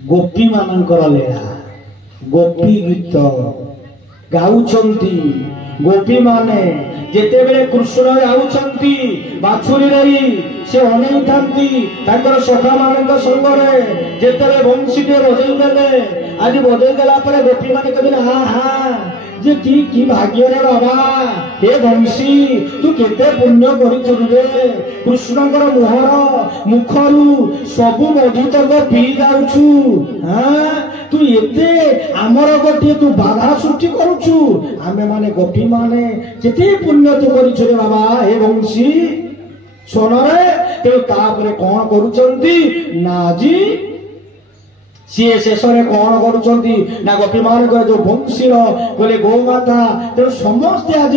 गोपी मानकर लीला गोपी गीत गाउछंती गोपी माने जेते बेले कृष्ण आउछंती बाछुरी रही से अनेई थांती ताकर सखा मानक संगरे जेते बंशी टे बजै देले आज बजै देला परे गोपी माने कहले हां हां जे की भाग्य रे बाबा हे बंशी तू केते पुण्य करिछु रे कृष्णकर मोहर मुखरु सबु मधुतक पी जाउछु हां तू एते आमर गोटे तू बाधा सृष्टि करूछु आमे माने गोपी माने केते पुण्य तू करिछु रे बाबा हे बंशी सोनरे ते तापरे कोन करूचंती नाजी सी शेष में कौन कर गोपी मान जो बंशीर बोले गौमाता तेणु समस्ते आज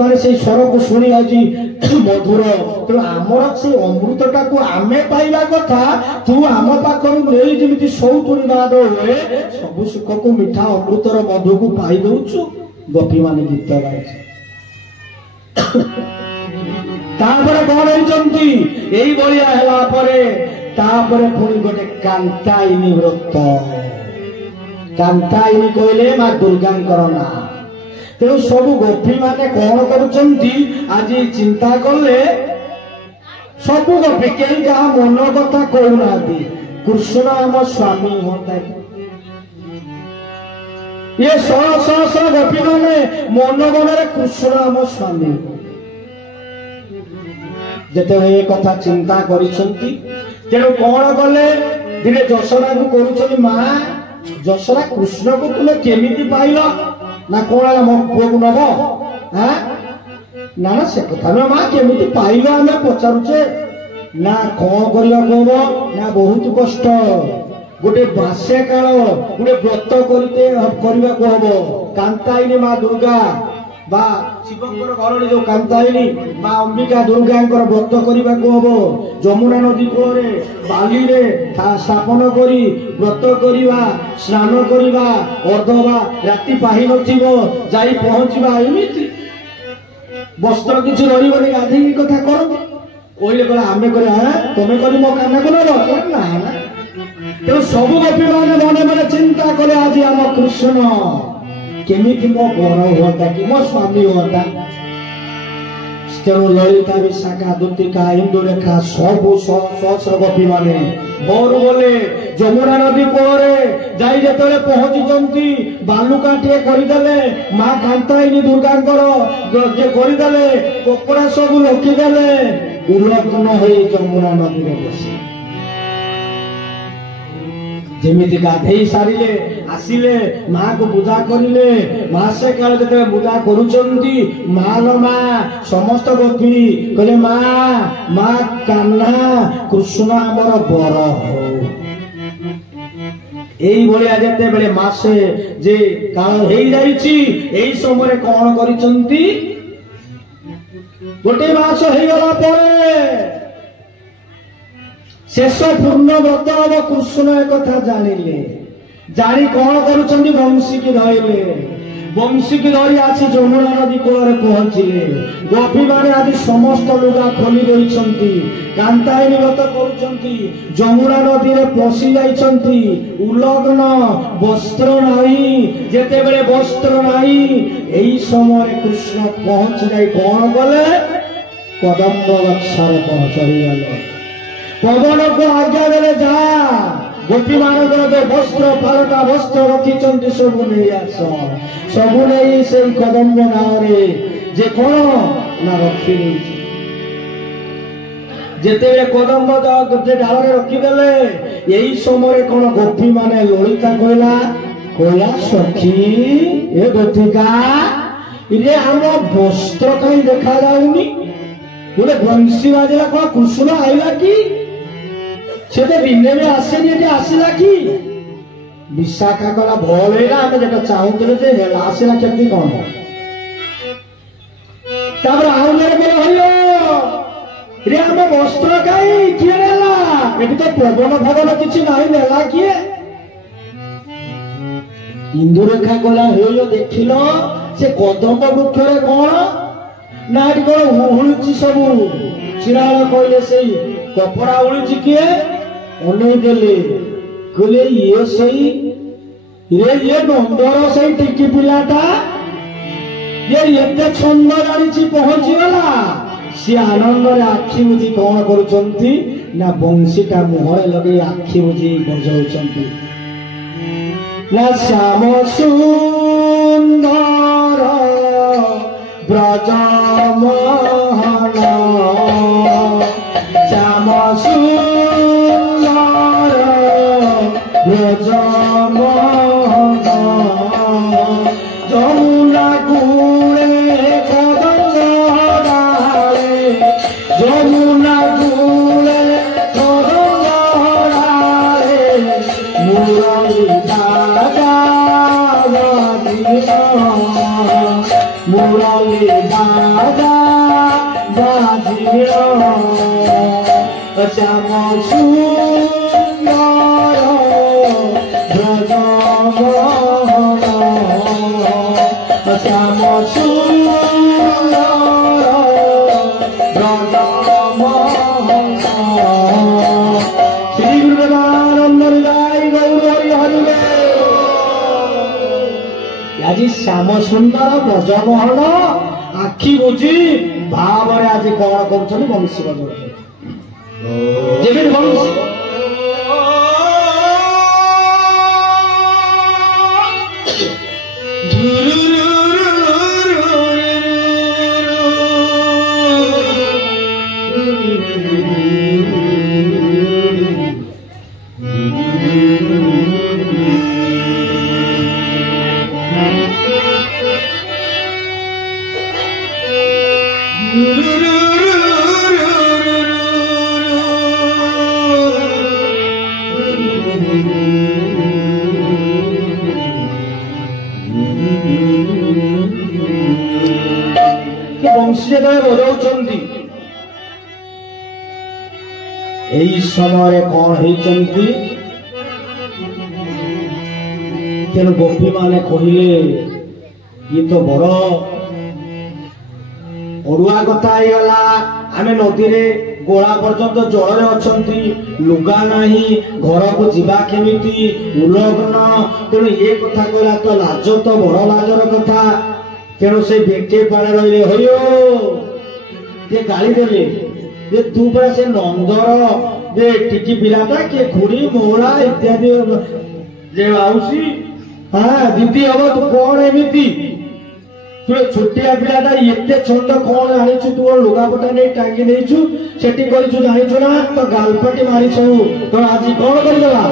माने से स्वर को शुणी आज मधुर तेणु आमर से अमृतटा को आमे पाइबा कथा तू आम पाखर नहीं जमी सौतुरी नाद हुए सब सुख को मिठा अमृतर मधु को पाई दौचु गोपी मान गीत गाई कौन होती यही भाया है तापरे पुणी गोटे कांतायिनी व्रत कांतायिनी कहले माँ दुर्गा ना तेणु सब गोपी माने कौन करुचंती आज चिंता कले सब गोपी कहीं जहाँ मन कथा कहूना कृष्ण आम स्वामी होता ये शह शह शह गोपी माने मन मन कृष्ण आम स्वामी जिते कथा चिंता करिसंती तेणु कौन कले दिने जशोदा को करुचली माँ जशोदा कृष्ण को तुम केमिति पाइल ना कौन मो पुओ को नब हाँ ना ना से कथा ना माँ केमिति पाइल आम पचारुचे ना कौन करिया कहब ना बहुत कष्ट गोटे बासे काल गोटे व्रत करने को हम कांतायिनी माँ दुर्गा बा शिवंकर घर जो कांतायिनी माँ अंबिका दुर्गा व्रत करने को हम जमुना नदी कूल बाली रे स्थापन करी व्रत करवा स्नान करवा अर्धवा राति पाही नथिबो जाई पहुंचवा एमिति वस्त्र किछि रहिबनी गाधी कथा कर कहले कहला आमे करे हां तमे करी मो काना को ना ना तो सब गोपी माने मने मने चिंता करे आज आम कृष्ण केमिति मो घर होता कि मो स्वामी होता तेणु ललिता विशाखा दुतिका इंदुरेखा सब सहस्र गोपी माने भोर बोले जमुना नदी कूल जाई जेतले पहुंची बालुका टे करदेले माँ कांतायिनी दुर्गा जे करदेले कपड़ा सब रखिदेले उलग्न हो जमुना नदी में बसी जेमिति गाधेई सारिले आसिले माँ को पूजा करिले मासे काल जते पूजा करूचंती माँ लो माँ समस्त गोपी कहले माँ माँ कान्हा कृष्ण आमर बर हो यही भाया जेते बेले मासे जे काल हेई जाईची एई समय कौन करिचंती गोटे मास हेई गला परे शेष पूर्ण व्रत हम कृष्ण एक कथा जानिले जानी कौन करुचंदी बंशी की धरले बंशी की धरी आसी जमुना नदी कूल पहुंचले गोपी माने आज समस्त लुगा खोली देइछंती कांतायिनी व्रत करुचंती जमुना नदी रे पसी जाइछंती उलग्न वस्त्र नाही जेते बेले वस्त्र नाही एई समय कृष्ण पहुंच जाई कौन गले कदम्ब वृक्षर पहुंचली गले पवन को आज्ञा देले जा गोपी मानक जो वस्त्र पालटा वस्त्र रखी सबू नहीं आस सबू नहीं से कदम्ब गाँव जे कौन ना रखी जिते कदम्ब डाल रखीदे यही समय कौन गोपी माने ललिता कहला कहला सखी ए गोपिका ये आम वस्त्र कहीं देखा जाऊनी गोटे बंशी बाजिला कौन कृष्ण आईला कि से दिने में आसेनी आसला कि विशाखा कला भल है आम जो चाहूले आसला केमती कौन आम वस्त्र कहीं किए नेला ये तो पवन भवन किसी ना नेला किए इंदुरेखा गला हो देखिल से कदम्ब वृक्ष कौन ना कौन उड़ुची सब चिराल कहले से कपड़ा उड़ुची किए अनेदेले कहले ये सही ये नंदर सही टिकी पिलाटा ये एते छंद जानी पहुंची गला सी आनंद आखि बुझी कौन करुचंती ना बंशीटा मुहरे लगे आखि बुझी बजाउचंती ना श्याम सुंदर ब्रज मोहन श्याम सुंदर ब्रज मोहन जमुना कूले कदम डाले जमुना कूले कदम डाले मुरली दादा मुरली दादा बाजियो श्याम सुंदर ब्रज मोहन श्याम सुंदर ब्रज मोहन श्री गुरुदेवानंद हृदय गौर हरि हरि आज श्याम सुंदर ब्रज मोहन आखि बुझी भाव आज कौन कर बंशी बजाऊ बंशी बंशी बजाऊ समय कौन होती तेणु गोपी माने कहले ये तो बड़ अड़ुआ कथा गला आम नदी रे गोला पर्यंत जल अच्छा लुगा नहीं घर को जीवा केमिति उलग्न तेणु ये कथा कहला तो लाज तो बड़ लाजर कथा तेणु से बेटे पाड़े रही हो गाली देले जे तू पर से नंदर जे टिकी पिलाटा के खुड़ी मोहला इत्यादि जे आउसी हाँ दीदी हम तू कौन एमती तू छोटिया पिलाटा एते छंद कौन आनीचु तू लुगापटा नहीं टांगी देचु सेठी करिचु जानिचु ना तो गालपटी मारिछु तो आज कौन करदेला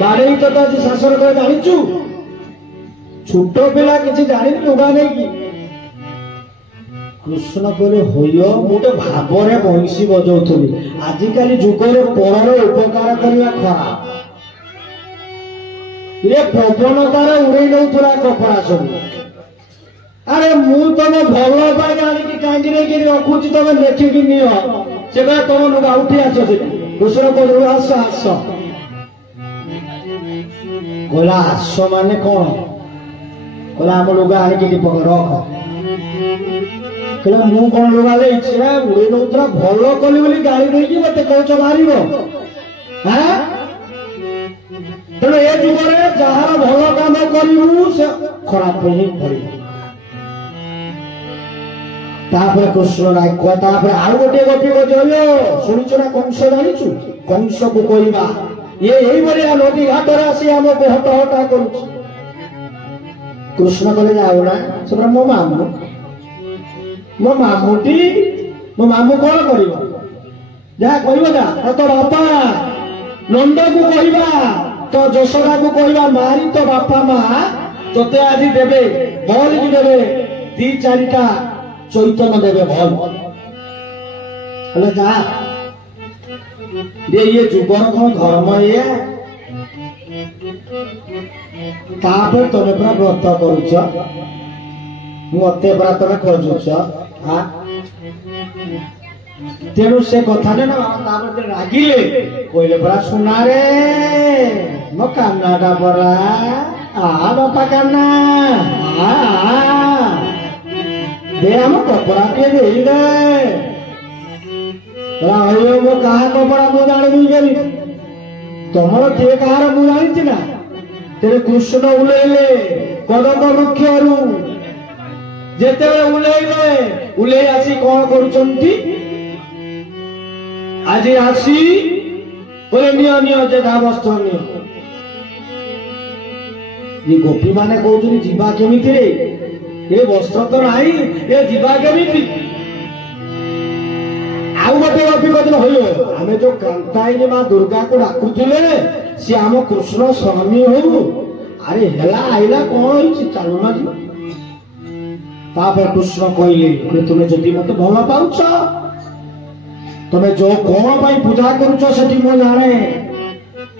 बारे तो आज शासन कर जानिचु छोट पिला किसी जानी लुगा नहीं कि कृष्ण कहले होय गोटे भावरे बंशी बजाऊली आजिकल जुगरे पर उपकार करवा खराब ये प्रवणतार उड़े नौला कपड़ा सब अरे मु तुम भल पाई आनिकी टांगी रखुची तुम देखिकी नियो से तुम लुगा उठी आस कृष्ण कहले आस आस कहला आस माने कौन कहला आम लुगा आनिकी रख कहला मु कौन लुगा उड़े नौला भल कली बोली गाड़ी नहीं मत कौच मार तेणु ए जुगरे जार भल काम करू से खराब ही पड़ कृष्ण नायक आउ गोटे गोपी बजाइयो शुणुचु ना कंस जाचु कंस को कहवा ये नदी घाटर आसी आमको हट हटा कर कृष्ण कहले जाऊना से मो मामू मो मामूटी मो मामू कौन कर जहाँ कह तो बापा नंद को कहवा तो यशोदा को कहवा मारी तो बापा माँ तोते आज देवे भल की देवे दी चारिटा चैतन्य देवे भल जा ये जुगर कौन धर्म ये तुम पूरा व्रत करुच मत पूरा तुम खोजुच तेणु से कथा ना रागिले कहले परा सुना रे मो कान्नाटा परा आ बापा कान्ना दे हम कपड़ा के दे मो कहा कपड़ा मु जानी गली ତମର କିଏ କାହାର ମୁଁ ଜାଣିଛି ନା। ତେଣୁ କୃଷ୍ଣ ଉଲେଇଲେ କଦମ୍ବ ବୃକ୍ଷରୁ, ଯେତେବେଳେ ଉଲେଇଲେ ଉଲେଇ ଆସି କଣ କରୁଛନ୍ତି, ଆଜି ଆସି ବୋଲେ ନିଅ ନିଅ ଯେଠା ବସ୍ତ୍ର ନିଅ। ये गोपी माने कहते जीवा केमिति रे, ये वस्त्र तो नाही, ये जीवा केमिति। आउ गोटे गोपी कहते होयो आमे जो कांतायनी मां दुर्गा को डाकुथिले से आम कृष्ण स्वामी हो। अरे हेला आइला कोन होइछि चालू ना जी। तापर कृष्ण कहले तुमे जदि मते भल पाउछ, तमे जो कोन पई पूजा करूछ सेठी मो जाने,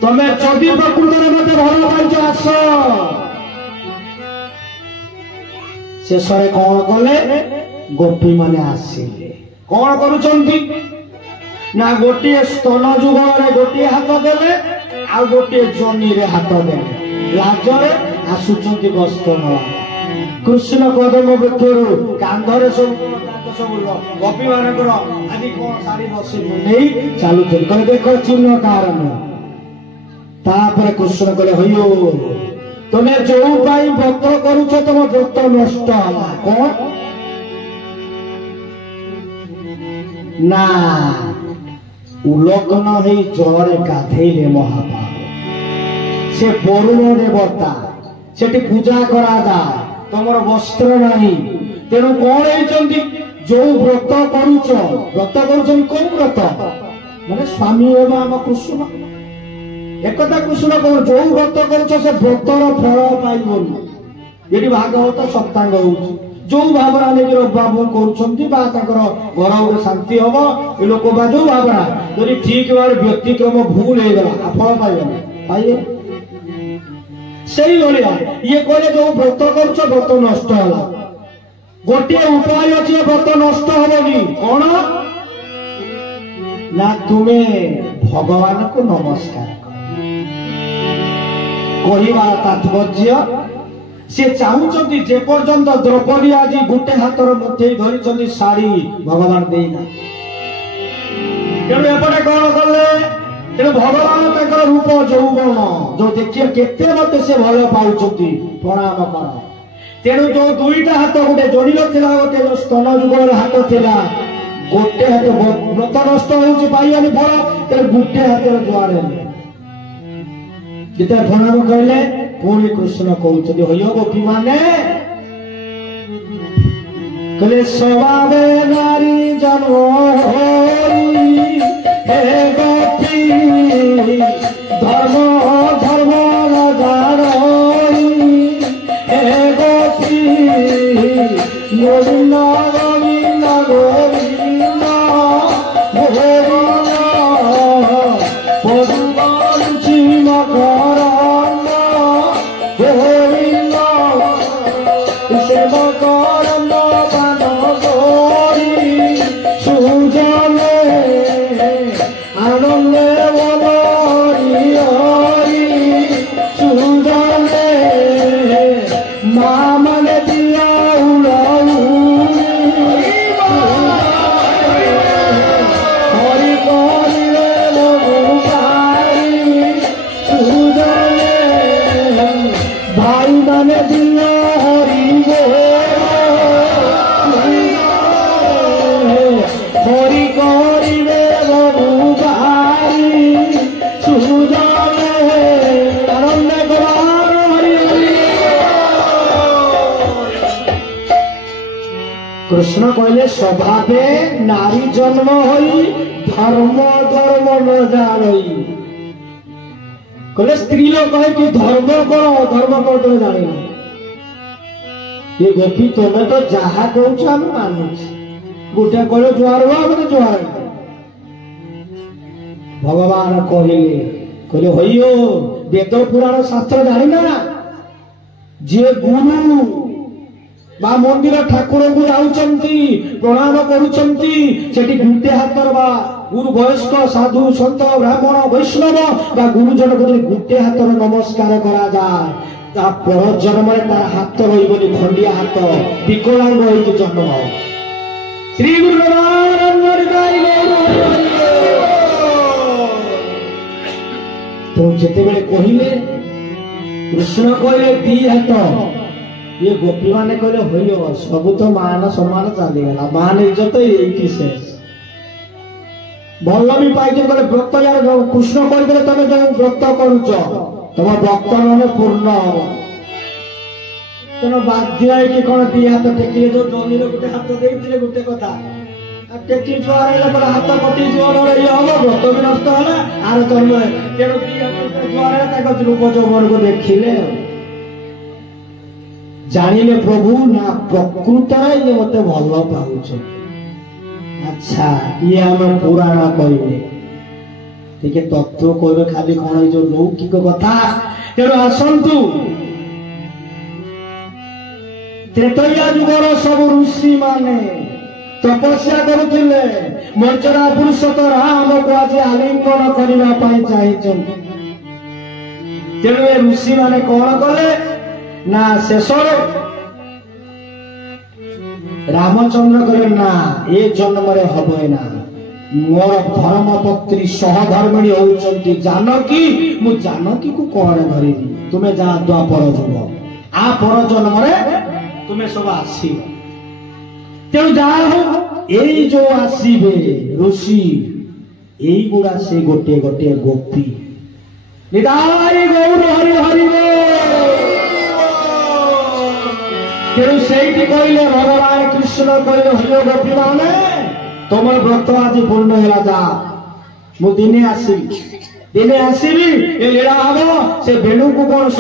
तमे जदि प्रकृତରେ मते भल पाइछ आस। शेषरे कौन कले, गोपी माने आसिले कौन करुचंती ना गोटे स्तन जुगल गोटे हाथ देले आ गोटे जनी रे हाथ देले, लाजरे आसुचंती वस्त्र नवा। कृष्ण कदम वृक्षरु कांधरे सब गोपी मानकर आदि कौन सारी बसी नहीं चालू कले देख चिन्ह कारण। तापर कृष्ण कले होयो तुम्हें जो व्रत करुच तुम व्रत नष्ट है कौन ना उलग्न ही जल गाधेले महाभाव से वरुण देवता सेठी पूजा करा जाए तुमर वस्त्र नहीं। तेणु कौन होती जो व्रत करुच कौन व्रत माने स्वामी एवं आम कृष्ण एकता कृष्ण कौन जो व्रत करुच से व्रतर फल पाइबनी। ये भागवत सप्तांग हो जो भावना लेकिन बाबू कर शांति हम ये लोक बा जो भावना यदि ठीक भाव व्यक्तिक्रम भूल हो गला फल पाइबे पाइबे से ये कहले जो व्रत करुच व्रत नष्ट है। गोटे उपाय अच्छे व्रत नष्ट हेनी कौन ना तुम्हें भगवान को नमस्कार कहवार तात्पर्य से चाहूंगी जे पर्यंत द्रौपदी आज गोटे हाथर मुठे धरी शाढ़ी भगवान देना तेणु एपटे कौन कले तेणु भगवान रूप यौवन जो देखिए केते मत से भल पाँच प्रणाम कर। तेणु जो दुईटा हाथ गोटे जोड़ी गोटे जो स्तन जुगल हाथ थिला गोटे हाथ व्रत नष्ट हो पाइबानी फल तेणु गोटे हाथ जुआड़े जिते प्रणाम कहले पुणी कृष्ण कहते हो गोपी माने कहले स्वभावे नारी जन्म हे गोपी धर्म धर्म हे गोपी गोविंद गोविंद गोविंद कृष्ण कहले स्वभावे नारी जन्म होई धर्म धर्म न जानई कहले स्त्री लोग कहे कि धर्म कौन तुम जान ये गोपी तुम्हें तो जहा कौच आम मानु गोटे कह जुआर हुआ बोले जुआर भगवान कहले कहले होइयो वेद पुराण शास्त्र जानी ना जे गुरु बा मंदिर ठाकुर को जाउचंती प्रणाम करूचंती सेठी गुटे हाथर बा गुरु वयस्क साधु संत ब्राह्मण वैष्णव बा गुरुजन को गुटे हाथर नमस्कार करा जाए ता पर जन्म तार हाथ रही खंडिया हाथ विकलांग हो जन्म श्री गुरु तो जितेबले कहले कृष्ण कहले दी हाथ ये गोपी माने कहले होइयो सब तो मान सम्मान चलीगला मान इज्जत ये शेष भल भी पाई कहले व्रत यार कृष्ण कहले तुम जो व्रत करुच तुम भक्त मैंने पूर्ण हम तेना बाध्य है कौन दी हाथ टेकिले जो जमी गोटे हाथ देते गोटे कथा टेकी जुआर हाथ कटी जुआर हम व्रत भी नष्ट है आर जन्म तेणु जुआर रूप यौवन को देखिले जानिले प्रभु ना प्रकृत ये मत भल पाउछ अच्छा ये आम पुराण कहले ठीक है तत्व कहबे खाली कौन जो लौकिक कथा तेणु आसतु त्रेतया जुगर सब ऋषि माने तपस्या करुले मंचरा पुरुषोत्तम राम को आज आलिंगन करने चाहिए तेणु ऋषि माने कौन कले ना शेष रामचंद्र कहे ना ये जन्म हम ना मोर धर्मपत्री सहधर्मिणी होती जानकी मु जानकी को कौन धरबी तुम्हें जा द्वापर जुग आ पर जन्म तुम्हें सब आस तेणु यही जो आसबे ऋषि यही गुड़ा से गोटे गोटे गोपी निदाई गौर हरि हरि तेणु से कहले भगवान कृष्ण कहले हरि गोपी माने तुम व्रत आज पूर्ण है जा मु दिने आसबी ए लीला हम से बेणु को कौन